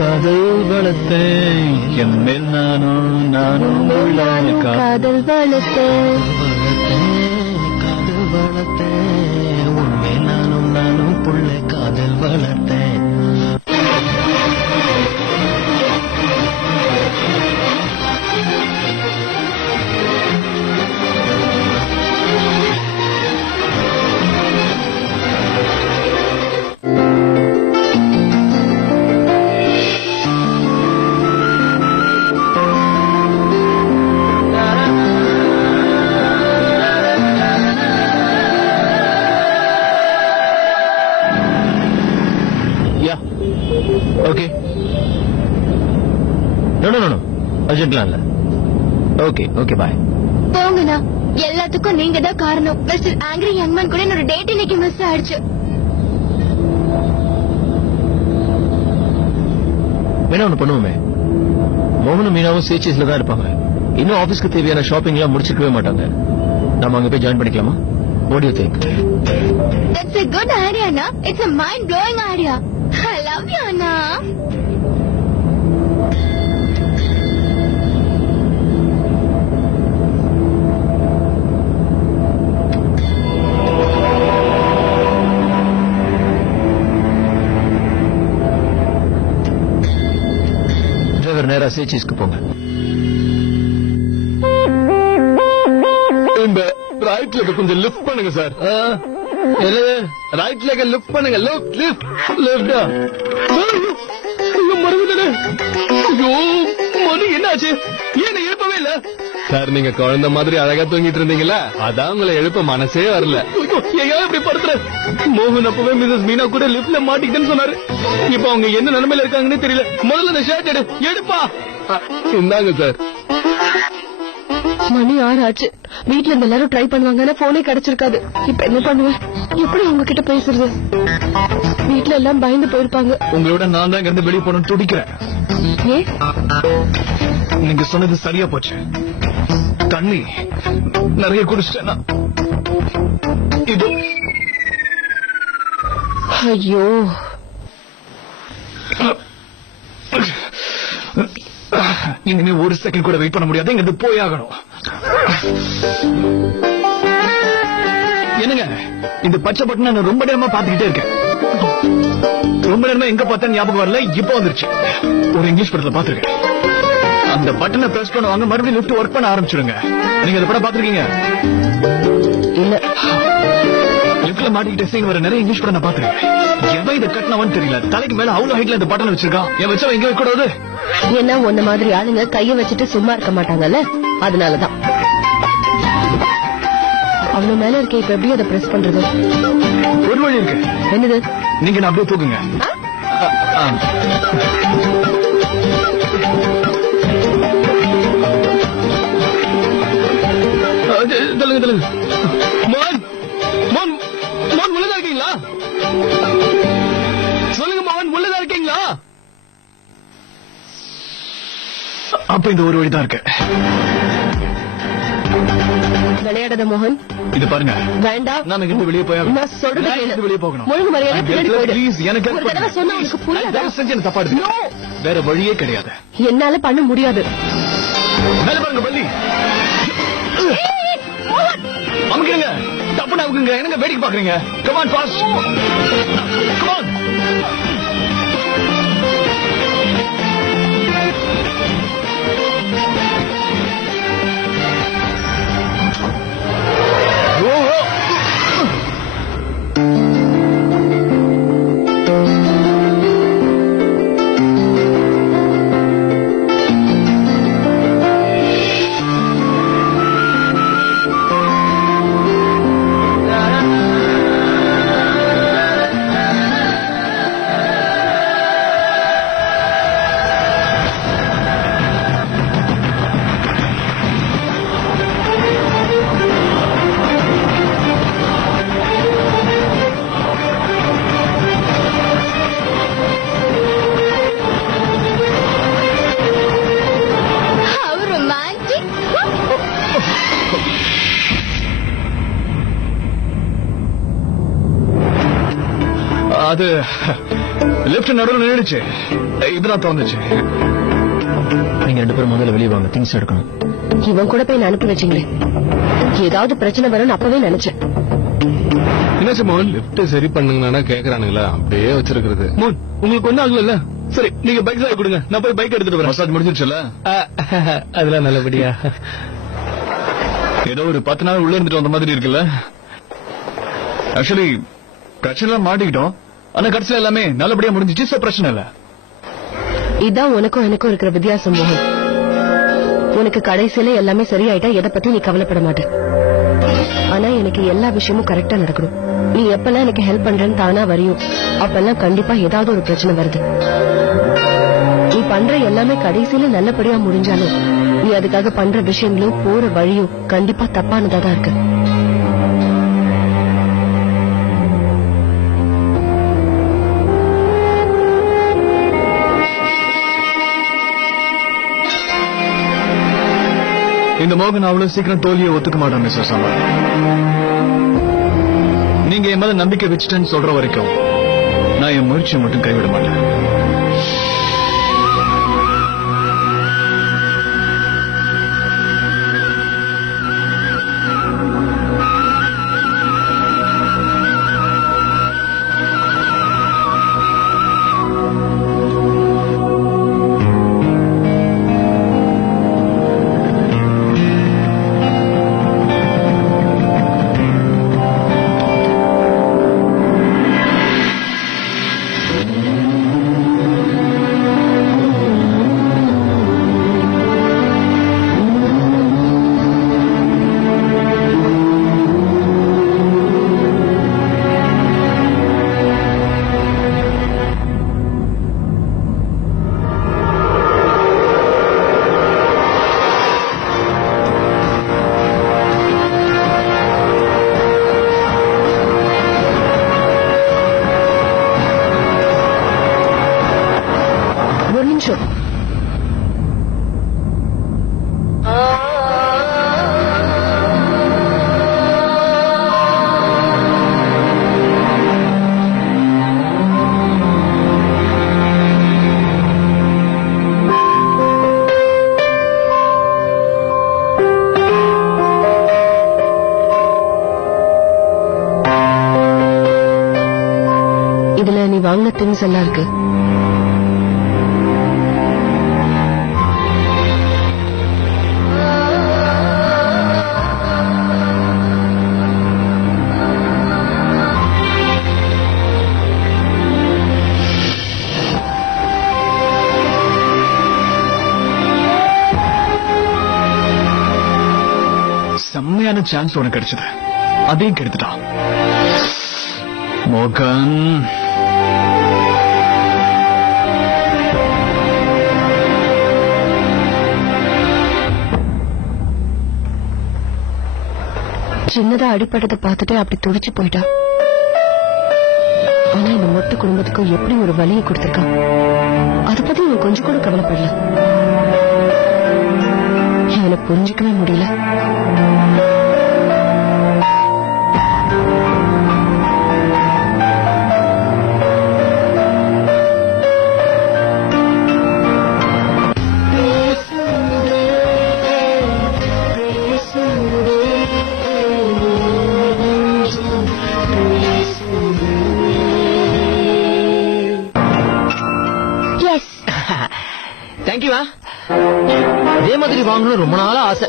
காதல் வளர்த்தேன் என்மேல் நானும் காதல் வளர்த்தேன் உன்மேல் நானும் புள்ள காதல் வளர்த்தேன். ஓகே நோ அர்ஜென்ட்லாம் இல்ல. Okay bye. போங்கண்ணா, எல்லாத்துக்கும் நீங்க தான் காரணம். மிஸ்டர் ஆங்கிரி யங்மேன் கூட என்னோட டேட் இன்னைக்கு மிஸ் ஆயிடுச்சு. வேணா ஒண்ணு பண்ணுவோமே, மோகனும் மீனாவும் சேச்சஸ்ல தான் இருப்பாங்க. இன்னும் ஆபீஸ்க்கு தேவையான ஷாப்பிங் எல்லாம் முடிச்சிருக்கவே மாட்டாங்க. நாம அங்க போய் ஜாயின் பண்ணிக்கலாமா? What do you think? That's a good idea, Anna. It's a mind-blowing idea. I love you, Anna. Driver நேரா சேச்சஸ்க்கு போங்க. இந்த ரைட் லெக் கொஞ்சம் லிஃப்ட் பண்ணுங்க சார். ரைட் லெக் லிஃப்ட் பண்ணுங்க. லெஃப்டா? மறந்துட்டே. ஐயோ மணி என்னாச்சு? ஏன் எழுப்பவே இல்ல? சார் நீங்க குழந்தை மாதிரி அழகா தூங்கிட்டு இருந்தீங்கல்ல, அதான் உங்களை எழுப்ப மனசே வரல. ஏன் இப்படி படுத்துற? மோகன் அப்பவே மிஸ்ஸஸ் மீனா கூட லிப்ட்ல மாட்டிக்கிட்டேன்னு சொன்னாரு. இப்ப அவங்க என்ன நிலைமையில இருக்காங்கன்னு தெரியல. முதல்ல இந்த ஷர்ட் எடுப்பா. இந்தாங்க சார். மணி 6 ஆச்சு. வீட்டுல இருந்து எல்லாரும் ட்ரை பண்ணுவாங்கன்னா போனே கிடைச்சிருக்காது. இப்ப என்ன பண்ணுவேன்? எப்படி உங்ககிட்ட பேசுறது? வீட்டுல எல்லாம் பயந்து போயிருப்பாங்க. உங்களோட நான் தான் இருந்து வெளியே போகணும்னு துடிக்கிறேன். ஏன்? நீங்க சொன்னது சரியா போச்சு. தண்ணி நிறைய குடிச்சிட்டேன்னா இது. ஐயோ, இனிமே ஒரு செகண்ட் கூட வெயிட் பண்ண முடியாது. இங்க போய் ஆகணும். என்னங்க இந்த பச்சை பட்டன் நான் ரொம்ப நேரமா பாத்துக்கிட்டே இருக்கேன். ரொம்ப நேரமா எங்க பார்த்தா ஞாபகம் வரல. இப்ப வந்துருச்சு. ஒரு இங்கிலீஷ் படத்துல பாத்துருக்கேன். அந்த பட்டனை பிரஸ் பண்ணுவாங்க, மறுபடியும் லிஃப்ட் ஒர்க் பண்ண ஆரம்பிச்சிடுங்க. நீங்க அந்த படம் பாத்துருக்கீங்க? இல்ல. லிஃப்ட்ல மாட்டிக்கிட்ட சீன் வர நிறைய இங்கிலீஷ் படம் நான் பாத்துருக்கேன். எவன் இதை கட்டினவன்னு தெரியல. தலைக்கு மேல அவ்வளவு ஹைட்ல இந்த பட்டன் வச்சிருக்கான். என் வச்சவன் எங்க வைக்க கூடாது. என்ன ஒன்ன மாதிரி ஆளுங்க கைய வச்சுட்டு சும்மா இருக்க மாட்டாங்கல்ல, அதனாலதான். அவ்வளவு மேல இருக்க. இப்ப எப்படி அதை பிரஸ் பண்றது? ஒரு வழி இருக்கு. என்னது? நீங்க நான் அப்படியே தூக்குங்க. தள்ளுங்க. மோகன் உள்ளதா இருக்கீங்களா? சொல்லுங்க மோகன், உள்ளதா இருக்கீங்களா? அப்ப இந்த ஒரு வழிதான் இருக்கு. விளையாடாத மோகன். இது பாருங்க. வேண்டாம். நான் இங்க வெளியே போய் நான் சொல்றது கேளு. வெளியே போகணும். ஒழுங்கு மரியாதை பின்னாடி போயிடு. ப்ளீஸ் எனக்கு ஒரு தடவை சொன்னா உனக்கு புரியாதா? தயவு செஞ்சு என்ன தப்பா எடுத்துக்க. வேற வழியே கிடையாது. என்னால பண்ண முடியாது. மேல பாருங்க பள்ளி. அமுக்குங்க. தப்புனா அமுக்குங்க. என்னங்க வேடிக்கை பாக்குறீங்க? Come on fast. Come on. அது லிப்ட் நடுவில் நின்றுச்சு, இப்பதான் தோணுச்சு. நீங்க 2 பேரும் முதல்ல வெளியே வாங்க, திங்ஸ் எடுக்கணும். இவன் கூட போய் நான் அனுப்பி வச்சுங்களேன். ஏதாவது பிரச்சனை வரும்னு அப்பவே நினைச்சேன். என்னாச்சு மோகன்? லிப்ட் சரி பண்ணுங்கன்னா கேக்குறானுங்களா? அப்படியே வச்சிருக்கிறது. மோன், உங்களுக்கு ஒண்ணும் ஆகல? சரி, நீங்க பைக் சாவி கொடுங்க, நான் போய் பைக் எடுத்துட்டு வரேன். மசாஜ் முடிஞ்சிருச்சுல? அதெல்லாம் நல்லபடியா. ஏதோ ஒரு 10 நாள் உள்ள இருந்துட்டு வந்த மாதிரி இருக்குல்ல? ஆக்சுவலி பிரச்சனை மாட்டிக்கிட்டோம், ஆனா கடைசியில எல்லாமே நல்லபடியா முடிஞ்சிச்சு. சோ பிரச்சனை இல்ல. இதான் உனக்கும் எனக்கும் இருக்கிற வித்தியாசம் மோகன். உனக்கு கடைசியில எல்லாமே சரியாயிட்டா எதை பத்தி நீ கவலைப்பட மாட்ட. ஆனா எனக்கு எல்லா விஷயமும் கரெக்டா நடக்கணும். நீ எப்பெல்லாம் எனக்கு ஹெல்ப் பண்றேன்னு தானா வரையும், அப்பெல்லாம் கண்டிப்பா ஏதாவது ஒரு பிரச்சனை வருது. நீ பண்ற எல்லாமே கடைசியில நல்லபடியா முடிஞ்சாலும் நீ அதுக்காக பண்ற விஷயங்களும் போற வழியும் கண்டிப்பா தப்பானதா தான் இருக்கு. இந்த மோகன் அவ்வளவு சீக்கிரம் தோல்வியை ஒத்துக்க மாட்டான் மிஸ்டர் சாம்பா. நீங்க என் மேல நம்பிக்கை வச்சுட்டேன்னு சொல்ற வரைக்கும் நான் என் முயற்சியை மட்டும் கைவிட மாட்டேன். இதுல நீ வாங்கின திங்ஸ் எல்லாம் இருக்கு. செம்மையான சான்ஸ் உனக்கு கிடைச்சது, அதையும் கெடுத்துட்டான் மோகன். சின்னதா அடிப்பட்டதை பார்த்துட்டு அப்படி துடிச்சு போயிட்டா. ஆனா இந்த மொத்த குடும்பத்துக்கும் எப்படி ஒரு வலியை கொடுத்திருக்கான், அதை பத்தி இவன் கொஞ்சம் கூட கவலைப்படல. இவனை புரிஞ்சுக்கவே முடியல. தேங்க்யூவா. அதே மாதிரி வாங்கணும் ரொம்ப நாளா ஆசை.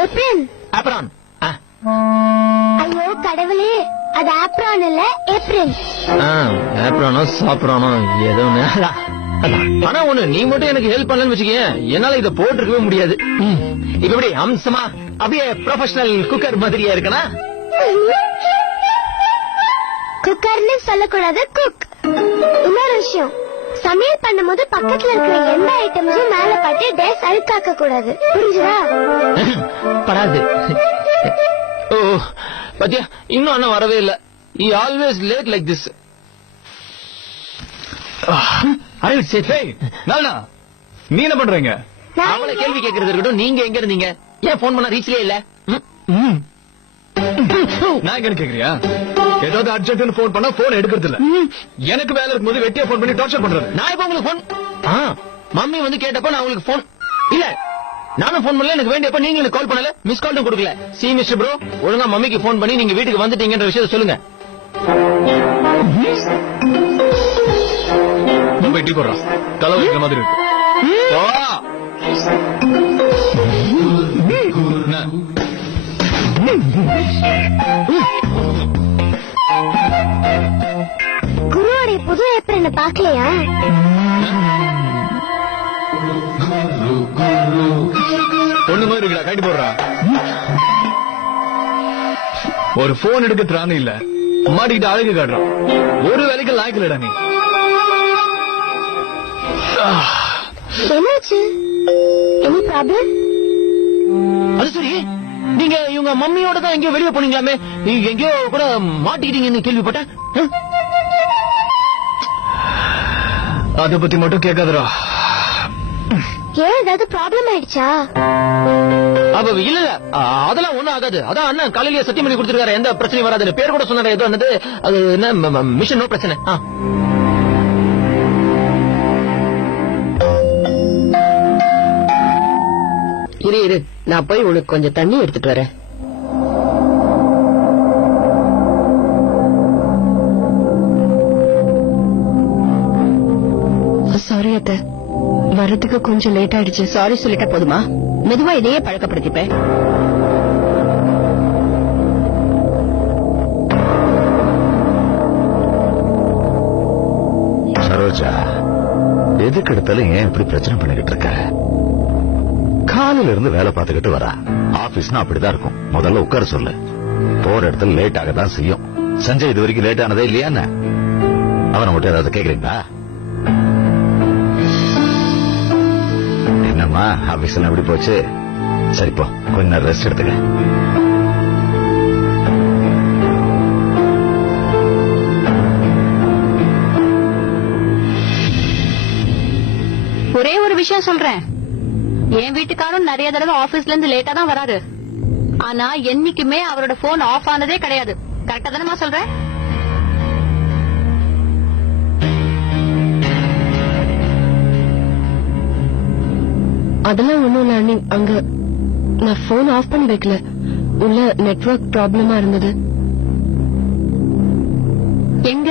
ஏப்ரன். ஆப்ரான். ஐயோ கடவுளே, அது ஆப்ரான் இல்ல ஏப்ரன். ஆப்ரானோ சாப்பிட்றானோ ஏதோ ஒண்ணு. ஆனா ஒண்ணு, நீ மட்டும் எனக்கு ஹெல்ப் பண்ணலன்னு வச்சுக்கீங்க, என்னால இதை போட்டுருக்கவே முடியாது. இப்ப எப்படி அம்சமா அப்படியே ப்ரொஃபஷனல் குக்கர் மாதிரியா இருக்கனா? குக்கர்னு சொல்லக்கூடாது, குக். இன்னொரு விஷயம், சமையல் பண்ணும்போது பக்கத்துல இருக்கிற எந்த ஐட்டம்ஸும் மேல பட்டு டேஸ் அழுக்காக்க கூடாது, புரிஞ்சுதா? படாது. ஓ பாத்தியா, இன்னும் அண்ணன் வரவே இல்ல. He always late like this. நீ என்ன பண்றீங்க? அவளை கேள்வி கேட்கறது இருக்கட்டும், நீங்க எங்க இருந்தீங்க? ஏன் போன் பண்ண ரீச்லயே இல்ல? நான் எங்க கேக்குறியா? ஏதாவது அர்ஜென்ட்னு போன் பண்ணா போன் எடுக்கிறது இல்ல. எனக்கு வேலை இருக்கும்போது வெட்டியா போன் பண்ணி டார்ச்சர் பண்றது. நான் இப்ப உங்களுக்கு போன் மம்மி வந்து கேட்டப்ப நான் உங்களுக்கு போன் இல்ல, நானும் போன் பண்ணல. எனக்கு வேண்டியப்ப நீங்க எனக்கு கால் பண்ணல, மிஸ் கால் கொடுக்கல. சி மிஸ்டர் ப்ரோ, ஒழுங்கா மம்மிக்கு போன் பண்ணி நீங்க வீட்டுக்கு வந்துட்டீங்கன்ற விஷயத்தை சொல்லுங்க. வெட்டி போடுறான், தலை வைக்கிற மாதிரி இருக்கு. குருவோடைய புது ஏப்ரனை பாக்கலையா? பொண்ணு மாதிரி இருக்கா, கட்டி போடுறா. ஒரு போன் எடுக்க திராணி இல்ல, மாட்டிக்கிட்டு அழகு காட்டுறான். ஒரு வேலைக்கு லாய்க்கலடா நீ. என்னாச்சு? Any problem? அது சரி, நீங்க இவங்க மம்மியோட தான் எங்கேயோ வெளியே போனீங்களாமே, நீங்க எங்கேயோ கூட மாட்டிக்கிட்டீங்கன்னு கேள்விப்பட்டேன். அத பத்தி மட்டும் கேட்காதடா. ஏன் ஏதாவது ப்ராப்ளம் ஆயிடுச்சா? அப்ப இல்ல இல்ல, அதெல்லாம் ஒண்ணும் ஆகாது. அதான் அண்ணன் காலையிலேயே சத்தியம் பண்ணி கொடுத்துருக்காரு, எந்த பிரச்சனையும் வராது. பேர் கூட சொன்னாரு, ஏதோ என்னது அது என்ன மிஷன், நோ பிரச்சனை. இரு நான் போய் உனக்கு கொஞ்சம் தண்ணி எடுத்துட்டு வரேன். சாரி அத்தை, வரதுக்கு கொஞ்சம் லேட் ஆயிடுச்சு. சாரி சொல்லிட்டா போதுமா? மெதுவா இதையே பழக்கப்படுத்திப்பேன். சரோஜா, எதுக்கு எடுத்தாலும் ஏன் இப்படி பிரச்சனை பண்ணிக்கிட்டு இருக்க? காலையில இருந்து வேலை பார்த்துக்கிட்டு வரா. ஆபீஸ்னா அப்படிதான் இருக்கும். முதல்ல உட்கார சொல்லு. போற இடத்துல லேட் ஆகதான் செய்யும். சஞ்சய் இது வரைக்கும் லேட் ஆனதே இல்லையா? அவனை மட்டும் ஏதாவது கேக்குறீங்களா? என்னம்மா ஆபீஸ் எப்படி போச்சு? சரி போ, கொஞ்ச நேரம் ரெஸ்ட் எடுத்துக்க. ஒரே ஒரு விஷயம் சொல்றேன், என் வீட்டுக்காரும் நிறைய தடவை ஆபீஸ்ல இருந்து லேட்டா தான் வராரு. ஆனா என்னைக்குமே அவரோட போன் ஆஃப் ஆனதே கிடையாது. கரெக்டா தானமா சொல்றேன்? அதெல்லாம் ஒண்ணும் இல்ல அண்ணி. அங்க நான் போன் ஆஃப் பண்ணி வைக்கல, உள்ள நெட்வொர்க் ப்ராப்ளமா இருந்தது. எங்க?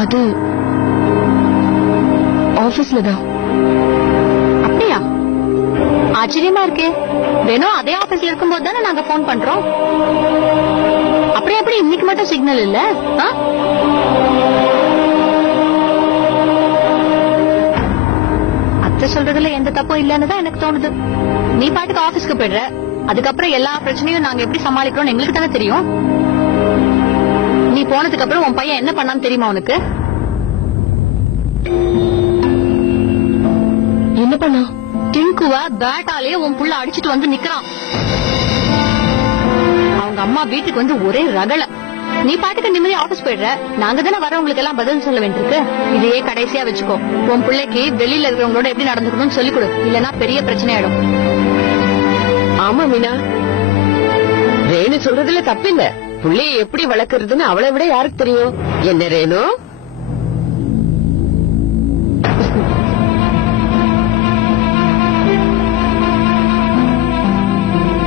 அது ஆபீஸ்ல தான். அப்படியா? ஆச்சரியமா இருக்கே. வேணும் அதே ஆபீஸ்ல இருக்கும்போது தானே நாங்க போன் பண்றோம். அப்படி இன்னைக்கு மட்டும் சிக்னல் இல்ல? அத்தை சொல்றதுல எந்த தப்பும் இல்லன்னு தான் எனக்கு தோணுது. நீ பாட்டுக்கு ஆபீஸ்க்கு போயிடுற, அதுக்கப்புறம் எல்லா பிரச்சனையும் நாங்க எப்படி சமாளிக்கிறோம் எங்களுக்கு தானே தெரியும். நீ போனதுக்கு அப்புறம் உன் பையன் என்ன பண்ணான்னு தெரியுமா உனக்கு? என்ன பண்ணா? டிங்குவ பேட்டாலே உன் புள்ள அடிச்சிட்டு வந்து நிக்கிறான். அவங்க அம்மா வீட்டுக்கு வந்து ஒரே ரகல. நீ பாட்டுக்கு நிம்மதி ஆபீஸ் போயிடுற, நாங்க தானே வரவங்களுக்கு எல்லாம் பதில் சொல்ல வேண்டியிருக்கு. இதையே கடைசியா வச்சுக்கோ. உன் பிள்ளைக்கு வெளியில இருக்கிறவங்களோட எப்படி நடந்துக்கணும்னு சொல்லிக் கொடு, இல்லன்னா பெரிய பிரச்சனை ஆயிடும். ஆமா மீனா, ரேணு சொல்றதுல தப்பில்ல. புள்ளைய எப்படி வளர்க்கறதுன்னு அவளை விட யாருக்கு தெரியும்? என்ன ரேணு?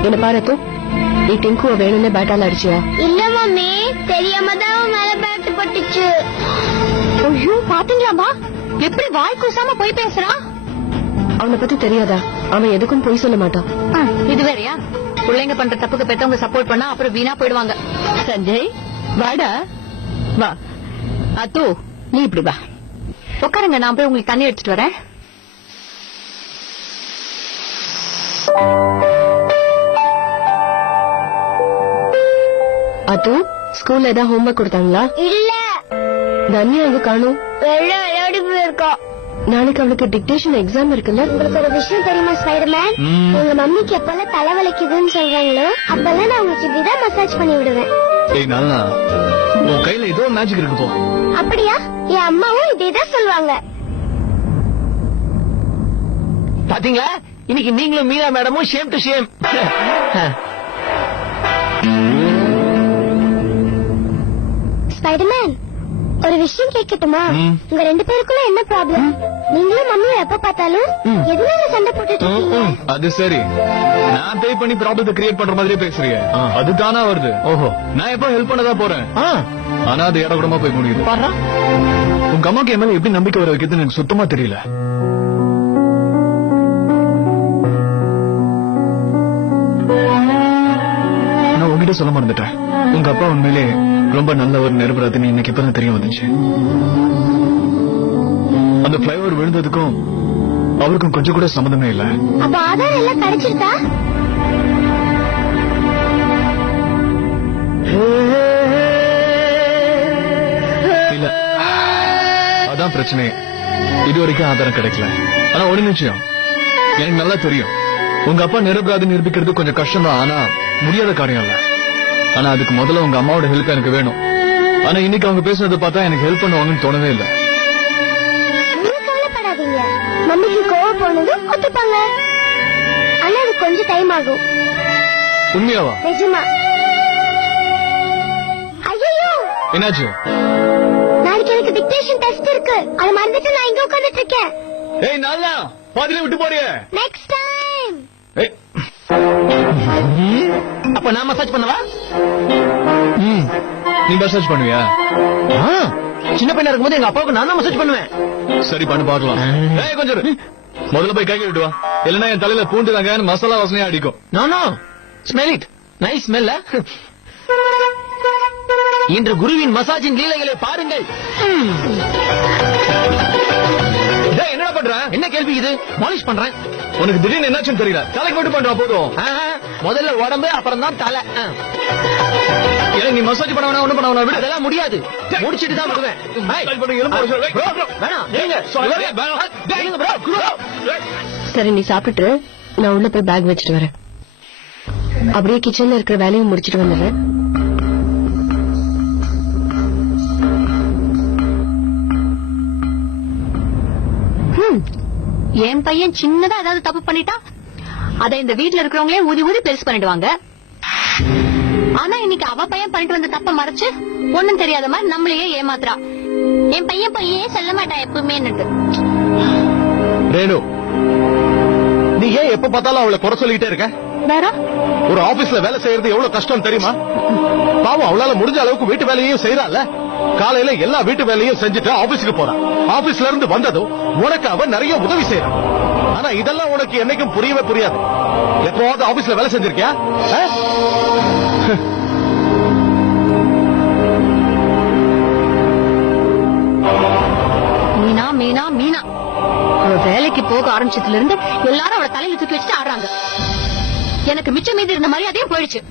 என்ன பாரு, நீ டிங்குவ வேணும்னு பேட்டால அடிச்சியா? இல்ல மம்மி, தெரியாம தான் மேல பேட்டு பட்டுச்சு. ஐயோ பாத்தீங்களாமா எப்படி வாய் கூசாம போய் பேசுறான்? அவனை பத்தி தெரியாதா? அவன் எதுக்கும் போய் சொல்ல மாட்டான். இது வேறையா? பிள்ளைங்க பண்ற தப்புக்கு பெத்தவங்க சப்போர்ட் பண்ணா அப்புறம் வீணா போயிடுவாங்க. சஞ்சய் வாடா, வா. அத்து நீ இப்படி வா. உட்காருங்க, நான் போய் உங்களுக்கு தண்ணி எடுத்துட்டு வரேன். அத்து ஸ்கூல்ல ஏதாவது ஹோம்ஒர்க் கொடுத்தாங்களா? இல்ல, தன்யா எங்க காணும்? வெளில விளையாடி போயிருக்கோம். நாளைக்கு அவளுக்கு டிக்டேஷன் எக்ஸாம் இருக்குல்ல? உங்களுக்கு ஒரு விஷயம் தெரியுமா ஸ்பைடர்மேன்? உங்க மம்மிக்கு எப்பெல்லாம் தலை வலிக்குதுன்னு சொல்றாங்களோ அப்பெல்லாம் நான் உங்களுக்கு இப்படிதான் மசாஜ் பண்ணி விடுவேன். ஏய் நானா, உன் கையில ஏதோ மேஜிக் இருக்கு போ. அப்படியா? என் அம்மாவும் இதேதான் சொல்லுவாங்க. பாத்தீங்களா, இன்னைக்கு நீங்களும் மீரா மேடமும் ஷேம் டு ஷேம். ஸ்பைடர்மேன், ஒரு விஷயம் கேட்கட்டுமா? உங்க 2 பேருக்குள்ள என்ன ப்ராப்ளம்? நீங்களும் மம்மியும் எப்ப பார்த்தாலும் எதுனால சண்டை போட்டுட்டு இருக்கீங்க? அது சரி, நான் பே பண்ணி ப்ராப்ளத்தை கிரியேட் பண்ற மாதிரியே பேசுறீங்க. அது தானா வருது. ஓஹோ, நான் எப்ப ஹெல்ப் பண்ணதா போறேன், ஆனா அது இடக்கூடமா போய் முடியுது. பாரு, உங்க அம்மாக்கு என் மேல எப்படி நம்பிக்கை வர வைக்கிறதுன்னு எனக்கு சுத்தமா தெரியல. நான் உங்ககிட்ட சொல்ல மறந்துட்டேன். உங்க அப்பா உண்மையிலே ரொம்ப நல்ல ஒரு நிரபராதின்னு இன்னைக்கு இப்பதான் தெரிய வந்துச்சு. அந்த பிளைஓவர் விழுந்ததுக்கும் அவருக்கும் கொஞ்சம் கூட சம்மந்தமே இல்ல. அப்ப ஆதாரம் எல்லாம் கிடைச்சிருக்கா? இல்ல, அதான் பிரச்சனை. இது வரைக்கும் ஆதாரம் கிடைக்கல. ஆனா ஒரு நிச்சயம், எனக்கு நல்லா தெரியும், உங்க அப்பா நிரபராதி நிரூபிக்கிறது கொஞ்சம் கஷ்டம் தான். ஆனா முடியாத காரியம் இல்ல. ஆனா அதுக்கு முதல்ல உங்க அம்மாவோட ஹெல்ப் எனக்கு வேணும். ஆனா இன்னைக்கு அவங்க பேசுனதை பார்த்தா எனக்கு ஹெல்ப் பண்ணுவாங்கன்னு தோணவே இல்ல. நீங்க கவலைப்படாதீங்க, மம்மிக்கு கோவம் போனதும் ஒத்துப்பாங்க. ஆனா அது கொஞ்சம் டைம் ஆகும். உண்மையாவா? நிஜமா. ஐயோ, என்னாச்சு? நாளைக்கு எனக்கு டிக்டேஷன் டெஸ்ட் இருக்கு. அதை மறந்துட்டு நான் இங்க உட்கார்ந்துட்டு இருக்கேன். ஏய் நல்லா பாதியில விட்டு போறியே. Next time. ஏய், அப்ப நான் மசாஜ் பண்ணவா? நீ மசாஜ் பண்ணுவியா? சின்ன பையனா இருக்கும்போது எங்க அப்பாவுக்கு நான் தான் மசாஜ் பண்ணுவேன். சரி பண்ணு பாக்கலாம். ஏய் கொஞ்சம் இரு. முதல்ல போய் கை கழுவிட்டு வா, இல்லன்னா என் தலையில பூண்டு தாங்க மசாலா வாசனையா அடிக்கும். No smell it, nice smell. இன்று குருவின் மசாஜின் லீலைகளை பாருங்கள். என்னடா பண்ற? என்ன கேள்வி இது? பாலிஷ் பண்றேன். உனக்கு திடீர்னு என்னாச்சுன்னு தெரியல, தலைக்கு மட்டும் பண்றா போதும். முதல்ல உடம்பு, அப்புறம் தான் தலை. நீ மசாஜ் பண்ண வேணா, ஒண்ணும் பண்ண வேணா, விடு. அதெல்லாம் முடியாது, முடிச்சிட்டு தான் விடுவேன். வேணாம், சரி, நீ சாப்பிட்டுட்டு நான் உள்ள போய் பேக் வச்சுட்டு வரேன். அப்படியே கிச்சன்ல இருக்கிற வேலையும் முடிச்சிட்டு வந்துடுறேன். என் பையன் சின்னதா ஏதாவது தப்பு பண்ணிட்டா அதை இந்த வீட்டுல இருக்கிறவங்களே ஊதி ஊதி பெருசு பண்ணிடுவாங்க. ஆனா இன்னைக்கு அவ பையன் பண்ணிட்டு வந்த தப்ப மறைச்சு ஒண்ணும் தெரியாத மாதிரி நம்மளையே ஏமாத்துறா. என் பையன் பையே சொல்ல மாட்டான் எப்பவுமே. ரேணு, நீ ஏன் எப்ப பார்த்தாலும் அவளை குறை சொல்லிட்டே இருக்க? வேற ஒரு ஆபீஸ்ல வேலை செய்யறது எவ்வளவு கஷ்டம் தெரியுமா? பாவம், அவளால முடிஞ்ச அளவுக்கு வீட்டு வேலையையும் செய்யறாள். காலையில எல்லா வீட்டு வேலையும் செஞ்சுட்டு ஆபீஸுக்கு போறான். ஆபீஸ்ல இருந்து வந்ததும் உனக்கு அவ நிறைய உதவி செய்யறான். ஆனா இதெல்லாம் உனக்கு என்னைக்கும் புரியவே புரியாது. எப்பவாவது ஆபீஸ்ல வேலை செஞ்சிருக்கியா? மீனா மீனா மீனா அவ வேலைக்கு போக ஆரம்பிச்சதுல இருந்து எல்லாரும் அவளை தலையில தூக்கி வச்சுட்டு ஆடுறாங்க. எனக்கு மிச்சம் மீதி இருந்த மரியாதையும் போயிடுச்சு.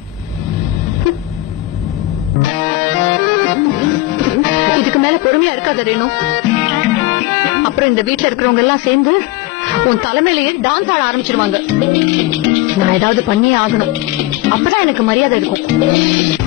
இதுக்கு மேல பொறுமையா இருக்காத ரேணு. அப்புறம் இந்த வீட்டுல இருக்கிறவங்க எல்லாம் சேர்ந்து உன் தலைமையிலேயே டான்ஸ் ஆட ஆரம்பிச்சிருவாங்க. நான் ஏதாவது பண்ணியே ஆகணும், அப்பதான் எனக்கு மரியாதை இருக்கும்.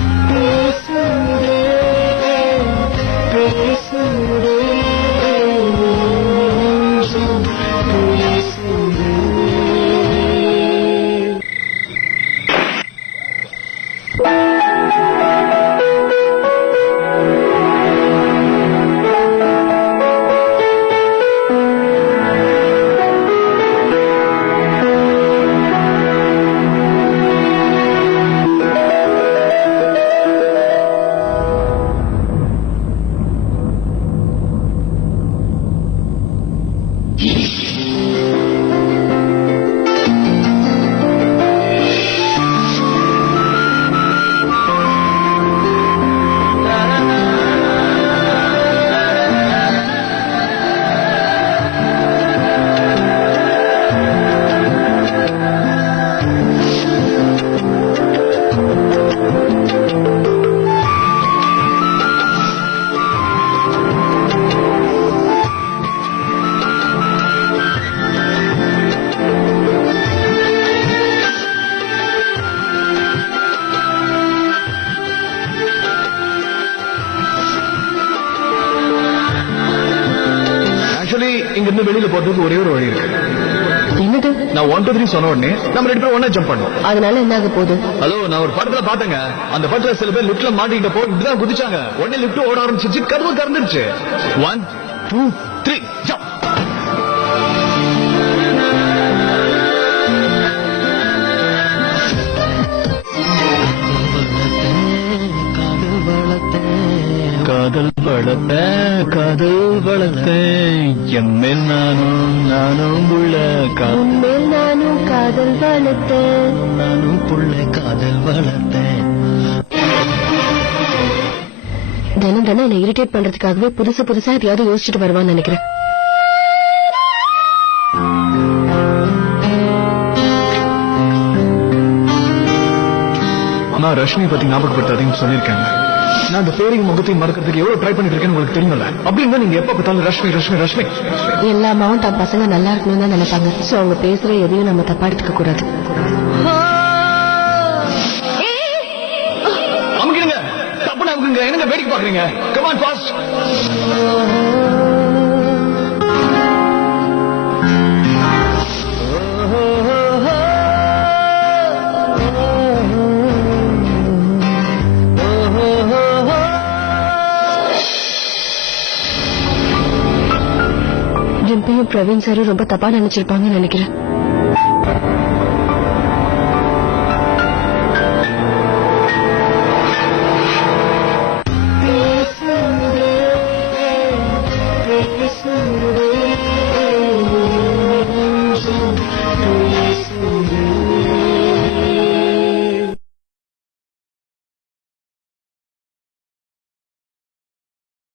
இங்க இருந்து வெளியில போறதுக்கு ஒரே ஒரு வழி இருக்கு. என்னது? நான் 1 2 3 சொன்ன உடனே நம்ம 2 பேரும் ஒண்ணா ஜம்ப் பண்ணோம். அதனால என்ன ஆக போகுது? ஹலோ, நான் ஒரு படத்துல பாத்தேங்க. அந்த படத்துல சில பேர் லிப்ட்ல மாட்டிக்கிட்டப்போ இப்படிதான் குதிச்சாங்க. உடனே லிப்ட் ஓட ஆரம்பிச்சிச்சு, கதவு திறந்துருச்சு. 1 2 3 ஜம்ப். காதல் வளர்த்த எம்மேல் நானும் உள்ள உன்மேல் நானும் காதல் வளர்த்தேன். நானும் புள்ள காதல் வளர்த்தேன். தினம் தினம் என்னை இரிட்டேட் பண்றதுக்காகவே புதுசா எதையாவது யோசிச்சுட்டு வருவான்னு நினைக்கிறேன். அம்மா, ரஷ்மி பத்தி ஞாபகப்படுத்தாதீங்கன்னு சொல்லிருக்காங்க. நான் அந்த பேரையும் முகத்தையும் மறக்கிறதுக்கு எவ்வளவு ட்ரை பண்ணிட்டு இருக்கேன்னு உங்களுக்கு தெரியும்ல. அப்படின்னா நீங்க எப்ப பார்த்தாலும் ரஷ்மி ரஷ்மி ரஷ்மி. எல்லா அம்மாவும் தன் பசங்க நல்லா இருக்கணும்னு தான் நினைப்பாங்க. சோ அவங்க பேசுற எதையும் நம்ம தப்பா எடுத்துக்க கூடாது. அமுக்கிடுங்க, தப்புன்னு அமுக்குங்க. என்னங்க வேடிக்கை பாக்குறீங்க? Come on fast. ஜிம்பியும் பிரவீன் சாரும் ரொம்ப தப்பா நினைச்சிருப்பாங்கன்னு நினைக்கிறேன்.